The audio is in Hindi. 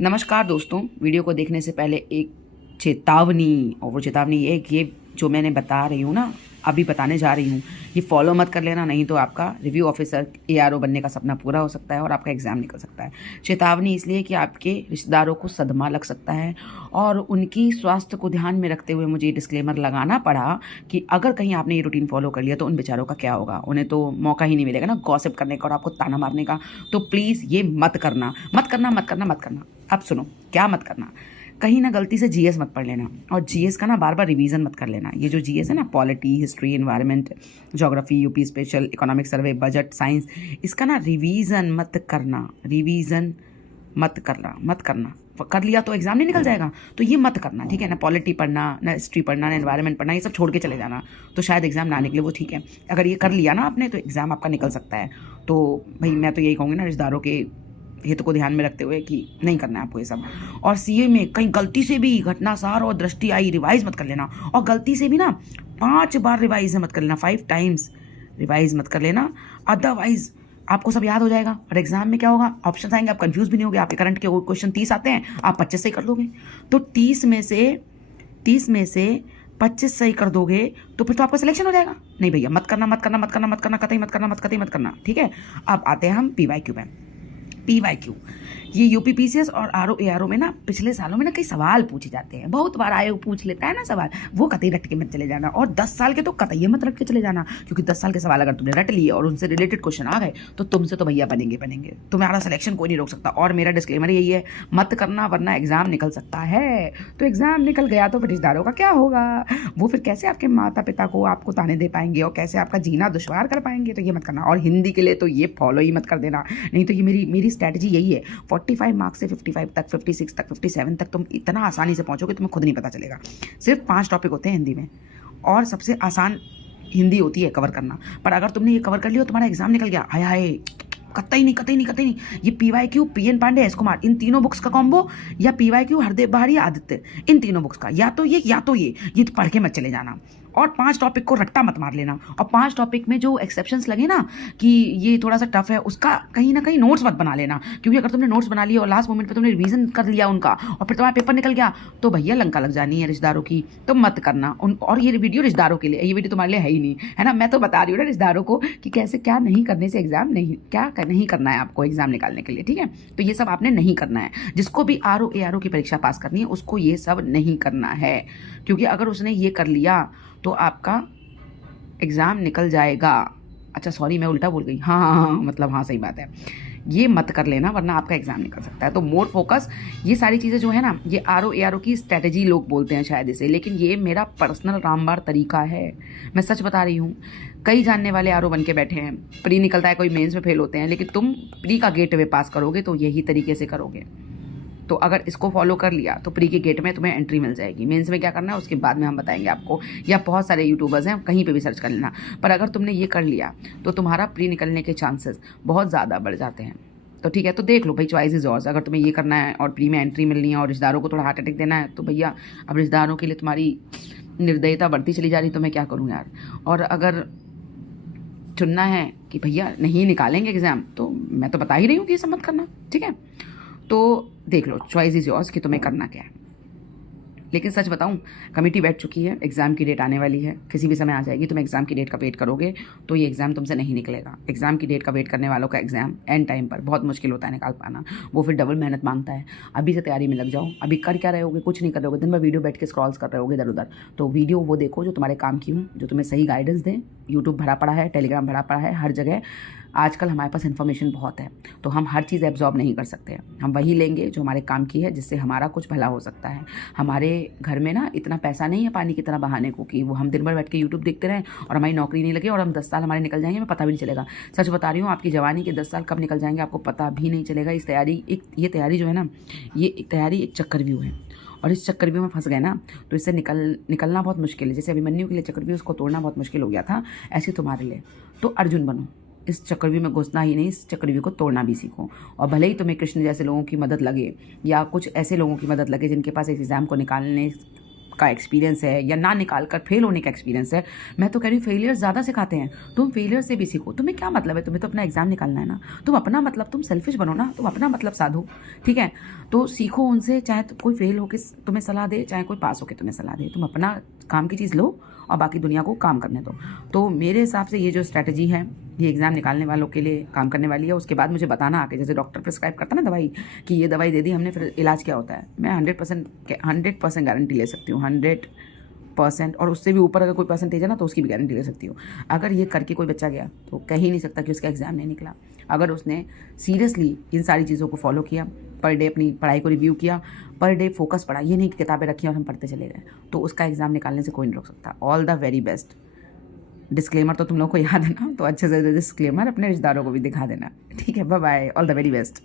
नमस्कार दोस्तों, वीडियो को देखने से पहले एक चेतावनी। और वो चेतावनी ये कि ये जो मैंने बता रही हूँ ना, अभी बताने जा रही हूँ, ये फॉलो मत कर लेना, नहीं तो आपका रिव्यू ऑफिसर एआरओ बनने का सपना पूरा हो सकता है और आपका एग्ज़ाम निकल सकता है। चेतावनी इसलिए कि आपके रिश्तेदारों को सदमा लग सकता है और उनकी स्वास्थ्य को ध्यान में रखते हुए मुझे डिस्क्लेमर लगाना पड़ा कि अगर कहीं आपने ये रूटीन फॉलो कर लिया तो उन बेचारों का क्या होगा। उन्हें तो मौका ही नहीं मिलेगा ना गॉसिप करने का और आपको ताना मारने का। तो प्लीज़ ये मत करना, मत करना, मत करना, मत करना। अब सुनो, क्या मत करना। कहीं ना गलती से जीएस मत पढ़ लेना और जीएस का ना बार बार रिवीजन मत कर लेना। ये जो जीएस है ना, polity, history, environment, geography, UP special, economic survey, budget, science, इसका ना रिवीजन मत करना। रिवीजन मत करना, मत करना। कर लिया तो एग्जाम नहीं निकल जाएगा, तो ये मत करना, ठीक है ना। पॉलिटी पढ़ना, ना हिस्ट्री पढ़ना, ना एनवायरनमेंट पढ़ना, ये सब छोड़ के चले जाना, तो शायद एग्जाम ना निकले, वो ठीक है। अगर ये कर लिया ना आपने तो एग्जाम आपका निकल सकता है। तो भाई मैं तो यही कहूँगी ना, रिश्तेदारों के हित को ध्यान में रखते हुए कि नहीं करना है आपको ये सब। और सीए में कहीं गलती से भी घटनासार और दृष्टि आई रिवाइज मत कर लेना। और गलती से भी ना 5 बार रिवाइज मत कर लेना, 5 टाइम्स रिवाइज मत कर लेना। अदरवाइज आपको सब याद हो जाएगा और एग्जाम में क्या होगा, ऑप्शन आएंगे, आप कंफ्यूज भी नहीं होगे। आपके करंट के क्वेश्चन 30 आते हैं, आप 25 सही कर दोगे। तो 30 में से 25 सही कर दोगे तो फिर तो आपका सिलेक्शन हो जाएगा। नहीं भैया, मत करना, मत करना, मत करना, मत करना, कतई मत करना, मत कतई मत करना, ठीक है। अब आते हैं हम पीवाईक्यू में। पीवाईक्यू ये यूपी पीसीएस और आरओ एआरओ में ना पिछले सालों में ना कई सवाल पूछे जाते हैं। बहुत बार आयोग पूछ लेता है ना सवाल, वो कतई रट के मत चले जाना। और 10 साल के तो कतई मत रट के चले जाना, क्योंकि 10 साल के सवाल अगर तुमने रट लिए और उनसे रिलेटेड क्वेश्चन आ गए तो तुमसे तो भैया बनेंगे, तुम्हारा सिलेक्शन कोई नहीं रोक सकता। और मेरा डिस्क्लेमर यही है, मत करना वरना एग्जाम निकल सकता है। तो एग्जाम निकल गया तो फिर रिश्तेदारों का क्या होगा, वो फिर कैसे आपके माता पिता को आपको ताने दे पाएंगे और कैसे आपका जीना दुश्वार कर पाएंगे। तो ये मत करना। और हिंदी के लिए तो ये फॉलो ही मत कर देना, नहीं तो ये मेरी स्ट्रैटेजी यही है। 45 मार्क्स से 55 तक, 56 तक, 57 तक तुम इतना आसानी से पहुंचोगे तुम्हें खुद नहीं पता चलेगा। सिर्फ 5 टॉपिक होते हैं हिंदी में और सबसे आसान हिंदी होती है कवर करना। पर अगर तुमने ये कवर कर लिया तो तुम्हारा एग्जाम निकल गया, हाय हाय, कतई नहीं, कतई नहीं, कतई नहीं। ये PYQ PN Pandey, S Kumar, इन तीनों बुक्स का कॉम्बो, या पीवाईक्यू हरदेव बहारी, आदित्य, इन तीनों बुक्स का या तो ये तो पढ़ के मत चले जाना। और 5 टॉपिक को रट्टा मत मार लेना। और 5 टॉपिक में जो एक्सेप्शंस लगे ना कि ये थोड़ा सा टफ है, उसका कहीं ना कहीं नोट्स मत बना लेना। क्योंकि अगर तुमने नोट्स बना लिया और लास्ट मोमेंट पे तुमने रिवीजन कर लिया उनका और फिर तुम्हारा पेपर निकल गया तो भैया लंका लग जानी है रिश्तेदारों की। तो मत करना और ये वीडियो रिश्तेदारों के लिए, ये वीडियो तुम्हारे लिए है ही नहीं, है ना। मैं तो बता रही हूँ ना रिश्तेदारों को कि कैसे क्या नहीं करने से एग्जाम नहीं, क्या नहीं करना है आपको एग्जाम निकालने के लिए, ठीक है। तो ये सब आपने नहीं करना है। जिसको भी आरओ एआरओ की परीक्षा पास करनी है उसको ये सब नहीं करना है, क्योंकि अगर उसने ये कर लिया तो आपका एग्ज़ाम निकल जाएगा। अच्छा सॉरी, मैं उल्टा बोल गई। हाँ, मतलब हाँ, सही बात है। ये मत कर लेना वरना आपका एग्जाम निकल सकता है। तो मोर फोकस, ये सारी चीज़ें जो है ना, ये आरओ एआरओ की स्ट्रेटेजी लोग बोलते हैं शायद इसे, लेकिन ये मेरा पर्सनल रामबाण तरीका है। मैं सच बता रही हूँ। कई जानने वाले आरओ बन के बैठे हैं, प्री निकलता है, कोई मेंस में फेल होते हैं, लेकिन तुम प्री का गेट वे पास करोगे तो यही तरीके से करोगे। तो अगर इसको फॉलो कर लिया तो प्री के गेट में तुम्हें एंट्री मिल जाएगी। मेंस में क्या करना है उसके बाद में हम बताएंगे आपको, या बहुत सारे यूट्यूबर्स हैं, कहीं पे भी सर्च कर लेना। पर अगर तुमने ये कर लिया तो तुम्हारा प्री निकलने के चांसेस बहुत ज़्यादा बढ़ जाते हैं। तो ठीक है, तो देख लो भाई, चॉइस इज योर्स। अगर तुम्हें ये करना है और प्री में एंट्री मिलनी है और रिश्तेदारों को थोड़ा हार्ट अटैक देना है तो भैया अब रिश्तेदारों के लिए तुम्हारी निर्दयता बढ़ती चली जा रही, तो मैं क्या करूँ यार। और अगर चुनना है कि भैया नहीं निकालेंगे एग्जाम तो मैं तो बता ही रही हूँ कि ये सब मत करना, ठीक है। तो देख लो, चॉइस इज योर्स कि तुम्हें करना क्या है। लेकिन सच बताऊं, कमेटी बैठ चुकी है, एग्जाम की डेट आने वाली है, किसी भी समय आ जाएगी। तुम एग्जाम की डेट का वेट करोगे तो ये एग्जाम तुमसे नहीं निकलेगा। एग्जाम की डेट का वेट करने वालों का एग्जाम एंड टाइम पर बहुत मुश्किल होता है निकाल पाना, वो फिर डबल मेहनत मांगता है। अभी से तैयारी में लग जाओ। अभी कर क्या रहे होगे, कुछ नहीं कर रहे होगे, दिन भर वीडियो बैठ के स्क्रॉल्स कर रहे होगे इधर उधर। तो वीडियो वो देखो जो तुम्हारे काम की हो, जो तुम्हें सही गाइडेंस दें। यूट्यूब भरा पड़ा है, टेलीग्राम भरा पड़ा है, हर जगह आजकल हमारे पास इन्फॉर्मेशन बहुत है, तो हम हर चीज़ एब्जॉर्ब नहीं कर सकते। हम वही लेंगे जो हमारे काम की है, जिससे हमारा कुछ भला हो सकता है। हमारे घर में ना इतना पैसा नहीं है पानी की तरह बहाने को कि वो हम दिन भर बैठ के यूट्यूब देखते रहें और हमारी नौकरी नहीं लगे और हम 10 साल हमारे निकल जाएंगे, हमें पता भी नहीं चलेगा। सच बता रही हूँ, आपकी जवानी के 10 साल कब निकल जाएंगे आपको पता भी नहीं चलेगा। ये तैयारी जो है ना, ये तैयारी एक चक्रव्यूह है और इस चक्रव्यूह में फंस गए ना तो इससे निकलना बहुत मुश्किल है। जैसे अभिमन्यु के लिए चक्रव्यूह, उसको तोड़ना बहुत मुश्किल हो गया था, ऐसे तुम्हारे लिए। तो अर्जुन बनो, इस चक्रव्यूह में घुसना ही नहीं, इस चक्रव्यूह को तोड़ना भी सीखो। और भले ही तुम्हें कृष्ण जैसे लोगों की मदद लगे या कुछ ऐसे लोगों की मदद लगे जिनके पास इस एग्ज़ाम को निकालने का एक्सपीरियंस है या ना निकाल कर फेल होने का एक्सपीरियंस है, मैं तो कह रही हूँ फेलियर ज़्यादा सिखाते हैं। तुम फेलियर से भी सीखो। तुम्हें क्या मतलब है, तुम्हें तो अपना एग्जाम निकालना है ना, तुम अपना मतलब, तुम सेल्फिश बनो ना, तुम अपना मतलब साधो, ठीक है। तो सीखो उनसे, चाहे तो कोई फेल होकर तुम्हें सलाह दे, चाहे कोई पास होकर तुम्हें सलाह दे, तुम अपना काम की चीज़ लो और बाकी दुनिया को काम करने दो। तो मेरे हिसाब से ये जो स्ट्रैटेजी है ये एग्ज़ाम निकालने वालों के लिए काम करने वाली है। उसके बाद मुझे बताना आके, जैसे डॉक्टर प्रिस्क्राइब करता है ना दवाई कि ये दवाई दे दी हमने, फिर इलाज क्या होता है, मैं 100% गारंटी ले सकती हूँ, 100%, और उससे भी ऊपर अगर कोई परसेंटेज है ना तो उसकी भी गारंटी ले सकती हूँ। अगर ये करके कोई बच्चा गया तो कह ही नहीं सकता कि उसका एग्ज़ाम नहीं निकला। अगर उसने सीरियसली इन सारी चीज़ों को फॉलो किया, पर डे अपनी पढ़ाई को रिव्यू किया, पर डे फोकस पढ़ा, ये नहीं कि किताबें रखी और हम पढ़ते चले गए, तो उसका एग्ज़ाम निकालने से कोई नहीं रोक सकता। All the very best. Disclaimer तो तुम लोग को याद है ना, तो अच्छे से डिस्क्लेमर अपने रिश्तेदारों को भी दिखा देना, ठीक है। Bye bye, all the very best.